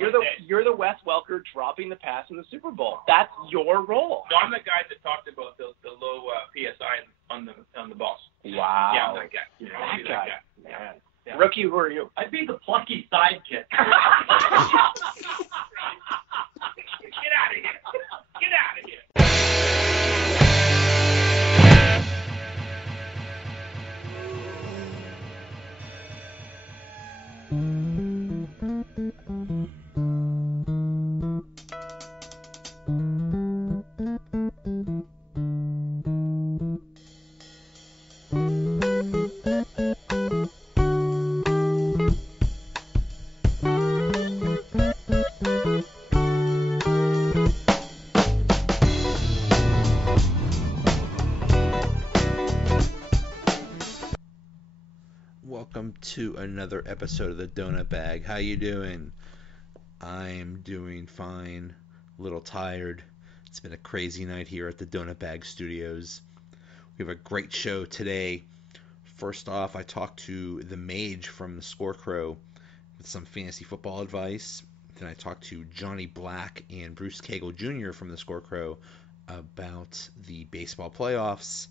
You're the Wes Welker dropping the pass in the Super Bowl. That's your role. No, I'm the guy that talked about the low PSI on the balls. Wow. Yeah, I'm that guy. That guy. Yeah. Yeah. Rookie, who are you? I'd be the plucky sidekick. Get out of here. Get out of here. Welcome to another episode of the Donut Bag. How you doing? I'm doing fine. A little tired. It's been a crazy night here at the Donut Bag Studios. We have a great show today. First off, I talked to the Mage from the Spreaker with some fantasy football advice. Then I talked to Johnnie Black and Bruce Cagle Jr. from the Spreaker about the baseball playoffs.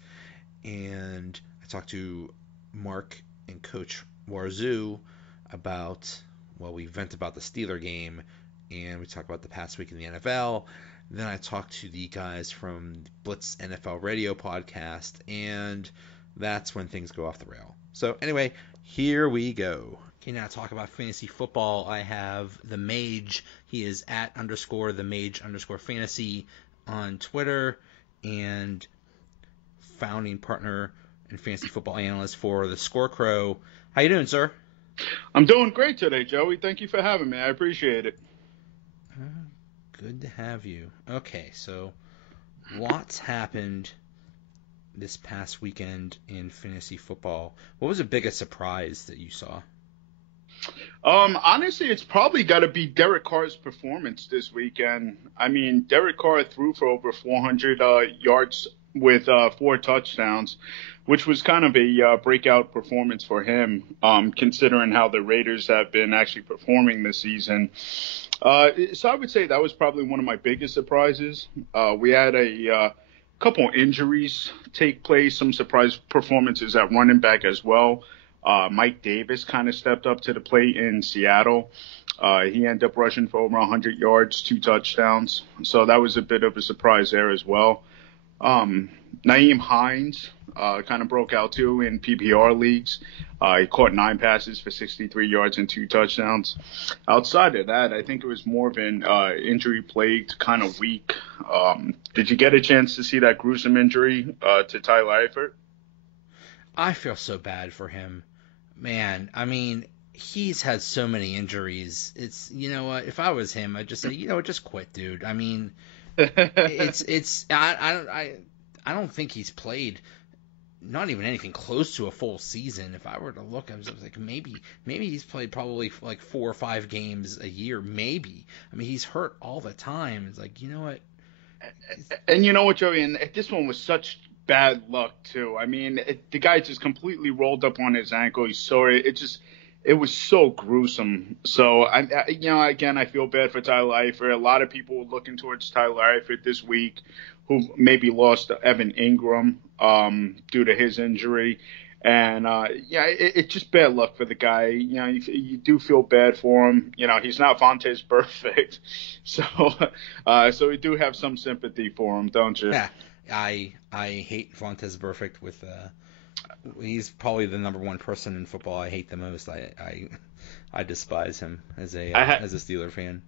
And I talked to Mark and Coach Warzu about, well, we vent about the Steeler game, and we talked about the past week in the NFL. Then I talked to the guys from Blitzed NFL Radio podcast, and that's when things go off the rail. So anyway, here we go. Okay, now talk about fantasy football. I have the Mage. He is at _the_Mage_fantasy on Twitter, and founding partner and fantasy football analyst for the Spreaker. How you doing, sir? I'm doing great today, Joey. Thank you for having me. I appreciate it. Good to have you. Okay, so lots happened this past weekend in fantasy football. What was the biggest surprise that you saw? Honestly, it's probably got to be Derek Carr's performance this weekend. I mean, Derek Carr threw for over 400 yards with 4 touchdowns, which was kind of a breakout performance for him, considering how the Raiders have been actually performing this season. So I would say that was probably one of my biggest surprises. We had a couple injuries take place, some surprise performances at running back as well. Mike Davis kind of stepped up to the plate in Seattle. He ended up rushing for over 100 yards, 2 touchdowns. So that was a bit of a surprise there as well. Nyheim Hines kind of broke out too in PPR leagues. He caught 9 passes for 63 yards and 2 touchdowns. Outside of that, I think it was more of an injury-plagued kind of week. Did you get a chance to see that gruesome injury to Tyler Eifert? I feel so bad for him. Man, I mean, he's had so many injuries. It's, you know what, if I was him, I'd just say, you know what, just quit, dude. I mean, I don't think he's played not even anything close to a full season. If I were to look, I was like, maybe he's played probably like 4 or 5 games a year, maybe. I mean, he's hurt all the time. It's like, you know what? And you know what, Joey? And this one was such bad luck too. I mean, the guy just completely rolled up on his ankle. He saw it. It was so gruesome. So, again, I feel bad for Tyler Eifert. A lot of people were looking towards Tyler Eifert this week, who maybe lost Evan Ingram due to his injury. And, it's just bad luck for the guy. You know, you do feel bad for him. You know, he's not Vontaze perfect. So we do have some sympathy for him, don't you? Yeah, I hate Vontaze perfect with he's probably the number one person in football I hate the most. I despise him as a Steeler fan.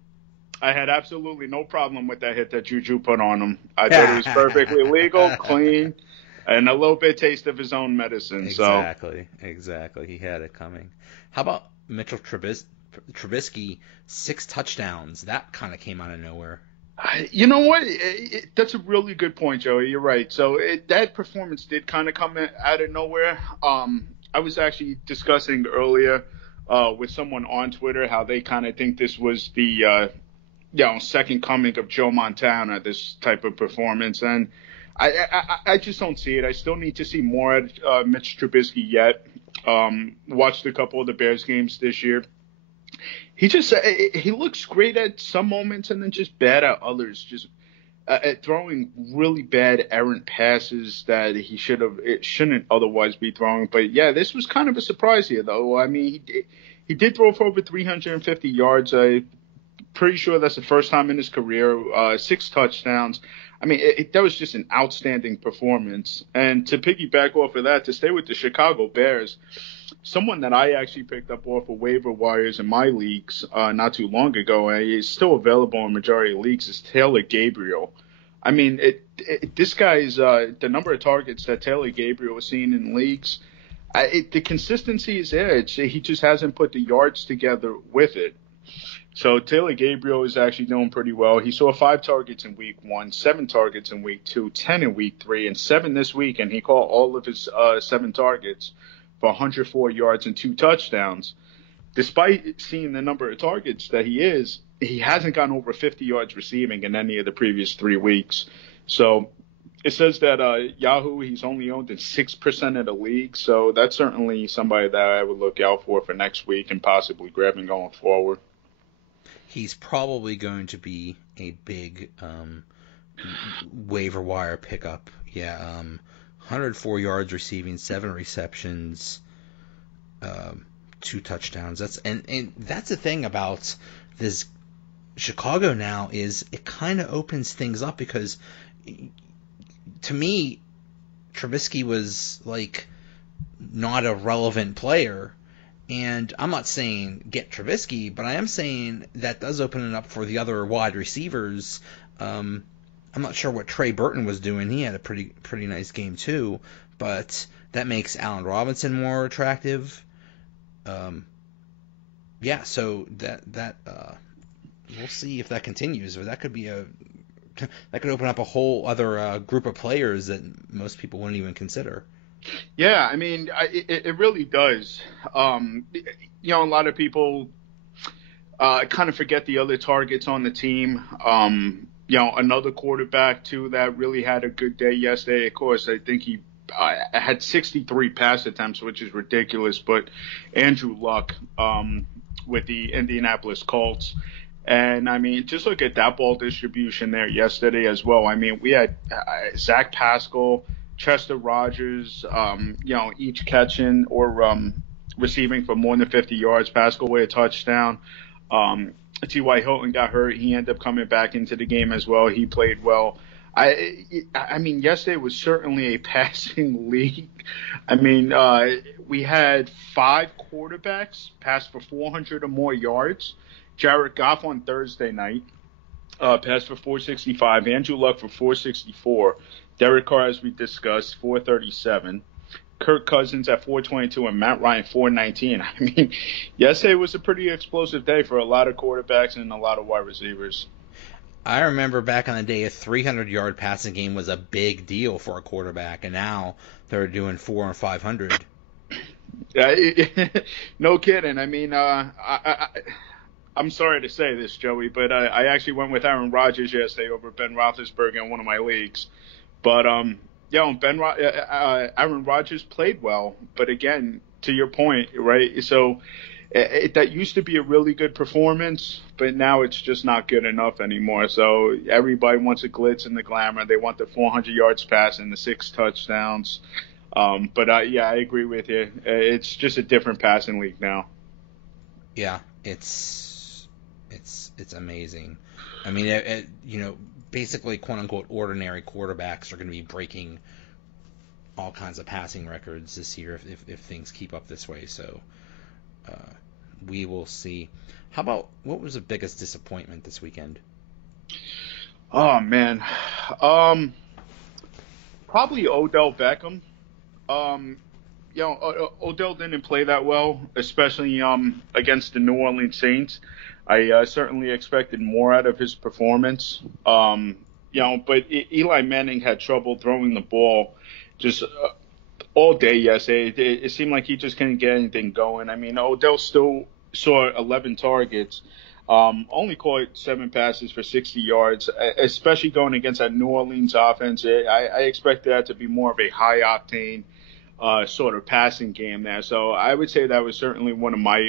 I had absolutely no problem with that hit that Juju put on him. I thought it was perfectly legal, clean, and a little bit taste of his own medicine. Exactly. He had it coming. How about Mitchell Trubisky, 6 touchdowns? That kind of came out of nowhere. You know what? That's a really good point, Joey. You're right. So that performance did kind of come out of nowhere. I was actually discussing earlier with someone on Twitter how they kind of think this was the second coming of Joe Montana, this type of performance. And I just don't see it. I still need to see more at Mitch Trubisky yet. Watched a couple of the Bears games this year. he looks great at some moments and then just bad at others. Just at throwing really bad errant passes that he shouldn't otherwise be throwing. But yeah, this was kind of a surprise here, though. I mean, he did throw for over 350 yards. I'm pretty sure that's the first time in his career. 6 touchdowns. I mean, that was just an outstanding performance. And to piggyback off of that, to stay with the Chicago Bears, someone that I actually picked up off of waiver wires in my leagues not too long ago, and he's still available in majority of leagues, is Taylor Gabriel. I mean, this guy's the number of targets that Taylor Gabriel was seeing in leagues, the consistency is there. He just hasn't put the yards together with it. So Taylor Gabriel is actually doing pretty well. He saw 5 targets in week 1, 7 targets in week 2, 10 in week 3, and 7 this week, and he caught all of his 7 targets for 104 yards and 2 touchdowns. Despite seeing the number of targets that he hasn't gone over 50 yards receiving in any of the previous 3 weeks. So it says that Yahoo, he's only owned in 6% of the league. So that's certainly somebody that I would look out for next week and possibly grabbing going forward. He's probably going to be a big waiver wire pickup. Yeah, 104 yards receiving, 7 receptions, 2 touchdowns. And that's the thing about this Chicago now, is it kind of opens things up, because to me, Trubisky was like not a relevant player. And I'm not saying get Trubisky, but I am saying that does open it up for the other wide receivers. I'm not sure what Trey Burton was doing. He had a pretty nice game too, but that makes Allen Robinson more attractive. Yeah, so that we'll see if that continues, or that could open up a whole other group of players that most people wouldn't even consider. Yeah, I mean, it really does. A lot of people kind of forget the other targets on the team. Another quarterback, too, that really had a good day yesterday. Of course, I think he had 63 pass attempts, which is ridiculous. But Andrew Luck with the Indianapolis Colts. And, I mean, just look at that ball distribution there yesterday as well. I mean, we had Zach Pascal, Chester Rogers, each catching or receiving for more than 50 yards. Pascal with a touchdown. T.Y. Hilton got hurt. He ended up coming back into the game as well. He played well. I mean, yesterday was certainly a passing league. I mean, we had 5 quarterbacks pass for 400 or more yards. Jared Goff on Thursday night passed for 465. Andrew Luck for 464. Derek Carr, as we discussed, 437. Kirk Cousins at 422 and Matt Ryan 419. I mean, yesterday was a pretty explosive day for a lot of quarterbacks and a lot of wide receivers. I remember back in the day, a 300-yard passing game was a big deal for a quarterback, and now they're doing 400 and 500. No kidding. I mean, I'm sorry to say this, Joey, but I actually went with Aaron Rodgers yesterday over Ben Roethlisberger in one of my leagues. But Aaron Rodgers played well. But again, to your point, right? So that used to be a really good performance, but now it's just not good enough anymore. So everybody wants the glitz and the glamour. They want the 400 yards passing, the 6 touchdowns. But I agree with you. It's just a different passing league now. Yeah, it's amazing. I mean, basically, quote unquote, ordinary quarterbacks are going to be breaking all kinds of passing records this year if things keep up this way. So we will see. How about, what was the biggest disappointment this weekend? Oh man, probably Odell Beckham. Odell didn't play that well, especially against the New Orleans Saints. I certainly expected more out of his performance. But Eli Manning had trouble throwing the ball just all day yesterday. It seemed like he just couldn't get anything going. I mean, Odell still saw 11 targets, only caught 7 passes for 60 yards, especially going against that New Orleans offense. I expected that to be more of a high-octane sort of passing game there. So I would say that was certainly one of my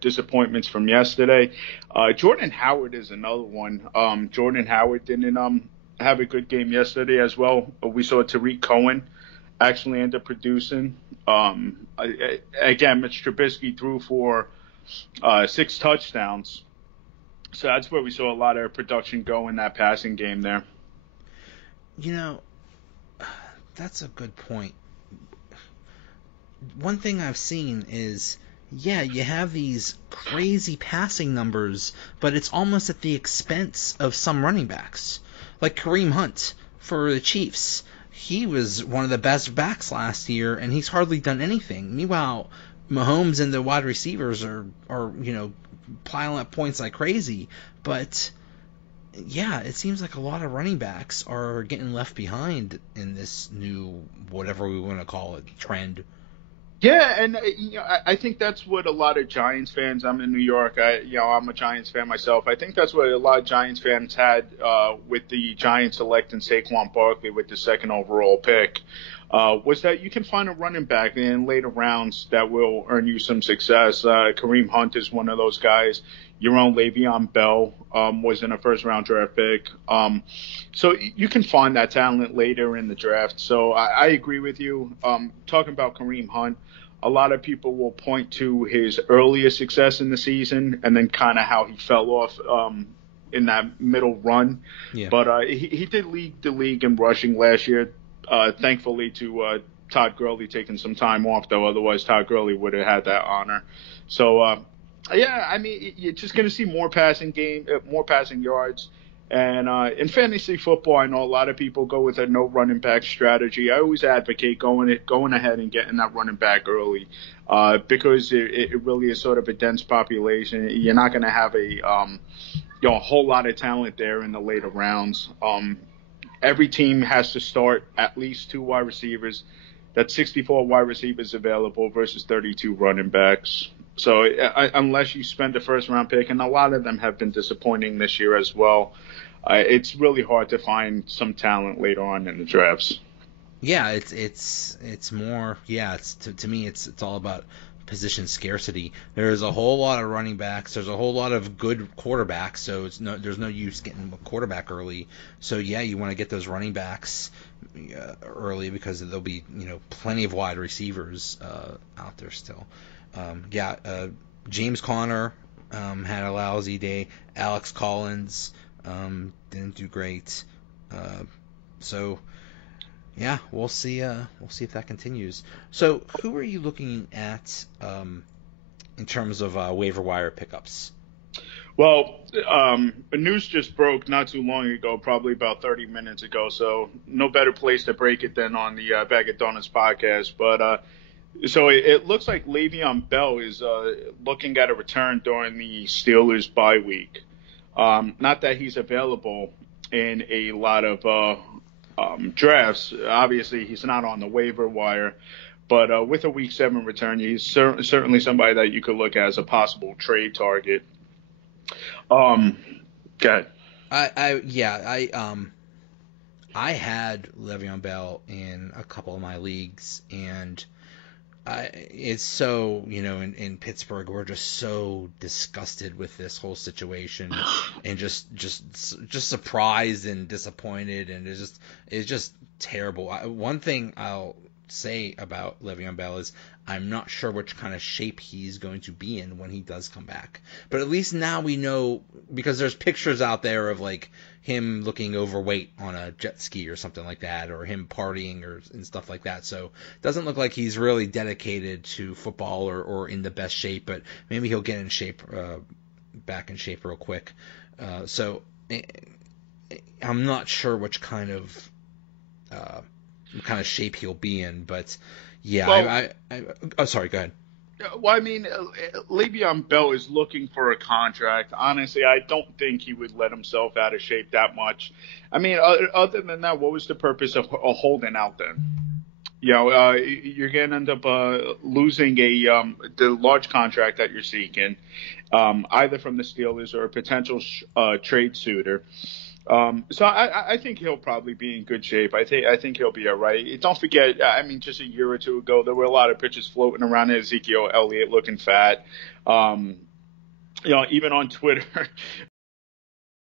disappointments from yesterday. Jordan Howard is another one. Jordan Howard didn't have a good game yesterday as well. We saw Tariq Cohen actually end up producing. Again, Mitch Trubisky threw for 6 touchdowns. So that's where we saw a lot of production go in that passing game there. You know, that's a good point. One thing I've seen is, yeah, you have these crazy passing numbers, but it's almost at the expense of some running backs. Like Kareem Hunt for the Chiefs. He was one of the best backs last year, and he's hardly done anything. Meanwhile, Mahomes and the wide receivers are piling up points like crazy. But, yeah, it seems like a lot of running backs are getting left behind in this new, whatever we want to call it, trend. Yeah, and I think that's what a lot of Giants fans. I'm in New York. I'm a Giants fan myself. I think that's what a lot of Giants fans had with the Giants selecting Saquon Barkley with the 2nd overall pick. Was that you can find a running back in later rounds that will earn you some success. Kareem Hunt is one of those guys. Your own Le'Veon Bell was in a 1st-round draft pick. So you can find that talent later in the draft. So I agree with you. Talking about Kareem Hunt, a lot of people will point to his earlier success in the season and then kind of how he fell off in that middle run. Yeah. But he did lead the league in rushing last year, thankfully to Todd Gurley taking some time off, though. Otherwise, Todd Gurley would have had that honor. So, yeah, I mean, you're just going to see more passing yards. And in fantasy football, I know a lot of people go with a no running back strategy. I always advocate going ahead and getting that running back early because it really is sort of a dense population. You're not going to have a whole lot of talent there in the later rounds. Every team has to start at least 2 wide receivers. That's 64 wide receivers available versus 32 running backs. So unless you spend a 1st-round pick, and a lot of them have been disappointing this year as well, it's really hard to find some talent later on in the drafts. Yeah, it's more. Yeah, to me, it's all about position scarcity. There's a whole lot of running backs. There's a whole lot of good quarterbacks. So there's no use getting a quarterback early. So yeah, you want to get those running backs early because there'll be plenty of wide receivers out there still. James Conner had a lousy day. Alex Collins didn't do great. So yeah, we'll see if that continues. So who are you looking at in terms of waiver wire pickups? Well, the news just broke not too long ago, probably about 30 minutes ago. So no better place to break it than on the Bag of Donuts podcast. But so it looks like Le'Veon Bell is looking at a return during the Steelers bye week. Not that he's available in a lot of drafts. Obviously, he's not on the waiver wire. But with a Week 7 return, he's certainly somebody that you could look at as a possible trade target. Go ahead. I had Le'Veon Bell in a couple of my leagues, and it's so, in Pittsburgh, we're just so disgusted with this whole situation and just surprised and disappointed, and it's just terrible. One thing I'll say about Le'Veon Bell is I'm not sure which kind of shape he's going to be in when he does come back. But at least now we know, because there's pictures out there of like him looking overweight on a jet ski or something like that, or him partying and stuff like that. So it doesn't look like he's really dedicated to football or in the best shape, but maybe he'll get in shape, back in shape real quick. So I'm not sure which kind of shape he'll be in, but yeah. Well, sorry, go ahead. Well, I mean, Le'Veon Bell is looking for a contract. Honestly, I don't think he would let himself out of shape that much. I mean, other than that, what was the purpose of holding out then? You're going to end up losing the large contract that you're seeking, either from the Steelers or a potential trade suitor. So I think he'll probably be in good shape. I think he'll be all right. Don't forget, I mean, just a year or two ago, there were a lot of pitches floating around Ezekiel Elliott looking fat. Even on Twitter,